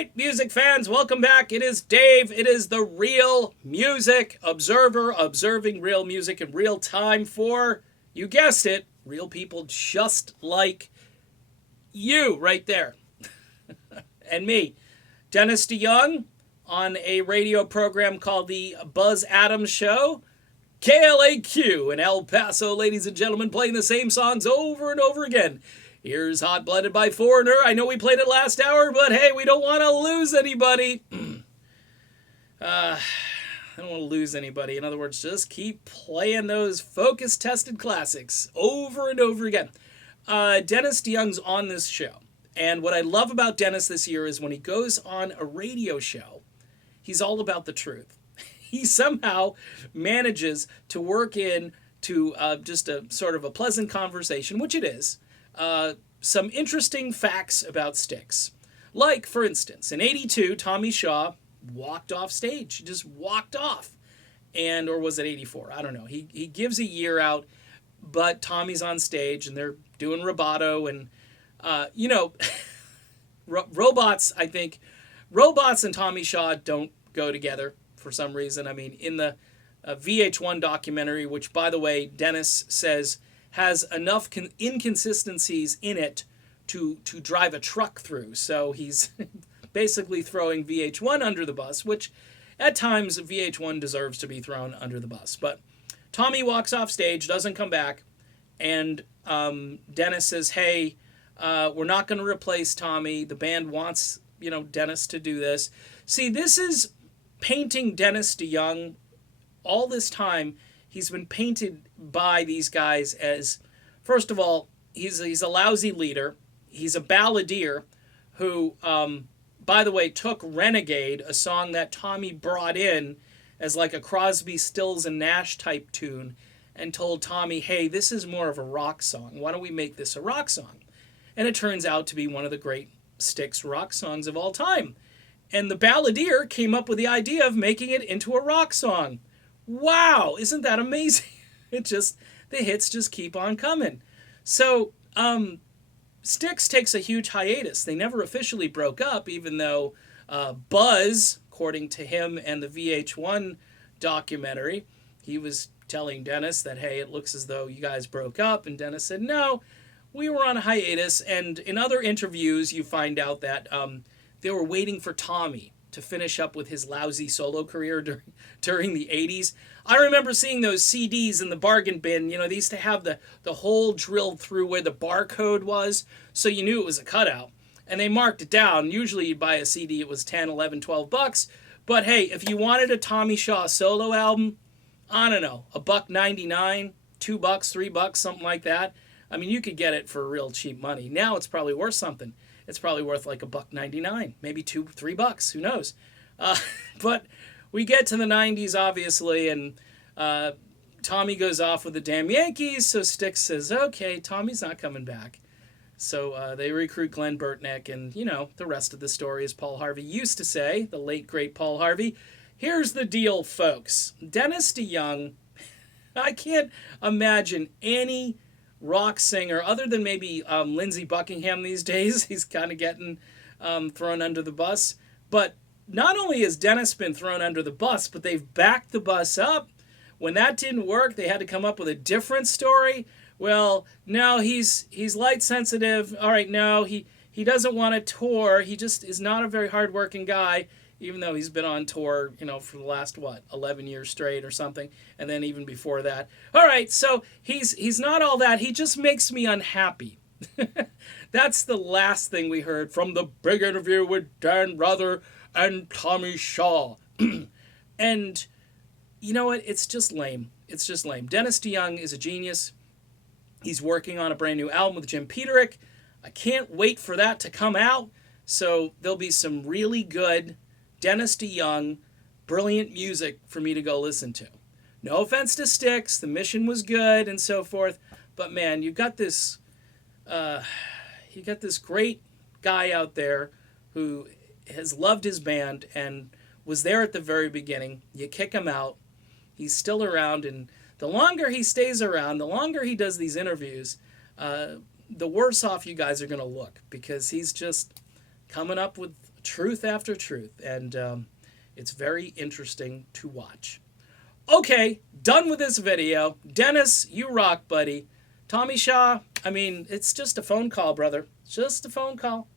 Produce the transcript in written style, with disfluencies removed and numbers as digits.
right, music fans, welcome back. It is Dave. It is the Real Music Observer, observing real music in real time for, you guessed it, real people just like you right there. And me, Dennis DeYoung, on a radio program called the Buzz Adams Show. KLAQ in El Paso, ladies and gentlemen, playing the same songs over and over again. Here's Hot Blooded by Foreigner. I know we played it last hour, but hey, we don't want to lose anybody. I don't want to lose anybody. In other words, just keep playing those focus-tested classics over and over again. Dennis DeYoung's on this show. And what I love about Dennis this year is when he goes on a radio show, he's all about the truth. He somehow manages to work in to just a sort of a pleasant conversation, which it is, some interesting facts about Styx. Like, for instance, in '82, Tommy Shaw walked off stage. He just walked off. Or was it '84? I don't know. He gives a year out, but Tommy's on stage, and they're doing rubato, and, robots, I think, robots and Tommy Shaw don't go together for some reason. I mean, in the VH1 documentary, which, by the way, Dennis says has enough inconsistencies in it to drive a truck through. So he's basically throwing VH1 under the bus, which at times VH1 deserves to be thrown under the bus. But Tommy walks off stage, doesn't come back, and Dennis says, hey, we're not going to replace Tommy. The band wants, Dennis to do this. See, this is painting Dennis DeYoung. All this time, he's been painted by these guys as, first of all, he's a lousy leader. He's a balladeer who, by the way, took Renegade, a song that Tommy brought in as like a Crosby, Stills, and Nash type tune, and told Tommy, hey, this is more of a rock song. Why don't we make this a rock song? And it turns out to be one of the great Styx rock songs of all time. And the balladeer came up with the idea of making it into a rock song. Wow, isn't that amazing? The hits just keep on coming. So, Styx takes a huge hiatus. They never officially broke up, even though Buzz, according to him and the VH1 documentary, he was telling Dennis that, hey, it looks as though you guys broke up. And Dennis said, no, we were on a hiatus. And in other interviews, you find out that they were waiting for Tommy to finish up with his lousy solo career during the 80s. I remember seeing those CDs in the bargain bin. They used to have the hole drilled through where the barcode was, so you knew it was a cutout. And they marked it down. Usually you'd buy a CD, it was 10, 11, 12 bucks. But hey, if you wanted a Tommy Shaw solo album, I don't know, $1.99, $2, $3, something like that. I mean, you could get it for real cheap money. Now it's probably worth something. It's probably worth like $1.99, maybe $2, $3. Who knows? But we get to the 90s, obviously, and Tommy goes off with the damn Yankees. So Styx says, okay, Tommy's not coming back. So they recruit Glenn Burtnick, and, the rest of the story, as Paul Harvey used to say, the late, great Paul Harvey. Here's the deal, folks. Dennis DeYoung, I can't imagine any rock singer, other than maybe Lindsey Buckingham these days. He's kind of getting thrown under the bus. But not only has Dennis been thrown under the bus, but they've backed the bus up. When that didn't work, they had to come up with a different story. Well, no, he's light sensitive. All right, no, he doesn't want to tour. He just is not a very hardworking guy, even though he's been on tour, for the last, 11 years straight or something, and then even before that. All right, so he's not all that. He just makes me unhappy. That's the last thing we heard from the big interview with Dan Rather and Tommy Shaw. And you know what? It's just lame. It's just lame. Dennis DeYoung is a genius. He's working on a brand new album with Jim Peterick. I can't wait for that to come out. So there'll be some really good Dennis DeYoung, brilliant music for me to go listen to. No offense to Styx, the mission was good and so forth, but man, you got this great guy out there who has loved his band and was there at the very beginning. You kick him out, he's still around, and the longer he stays around, the longer he does these interviews, the worse off you guys are going to look, because he's just coming up with Truth after truth. And it's very interesting to watch. Okay, done with this video. Dennis, you rock, buddy. Tommy Shaw, I mean, it's just a phone call, brother. It's just a phone call.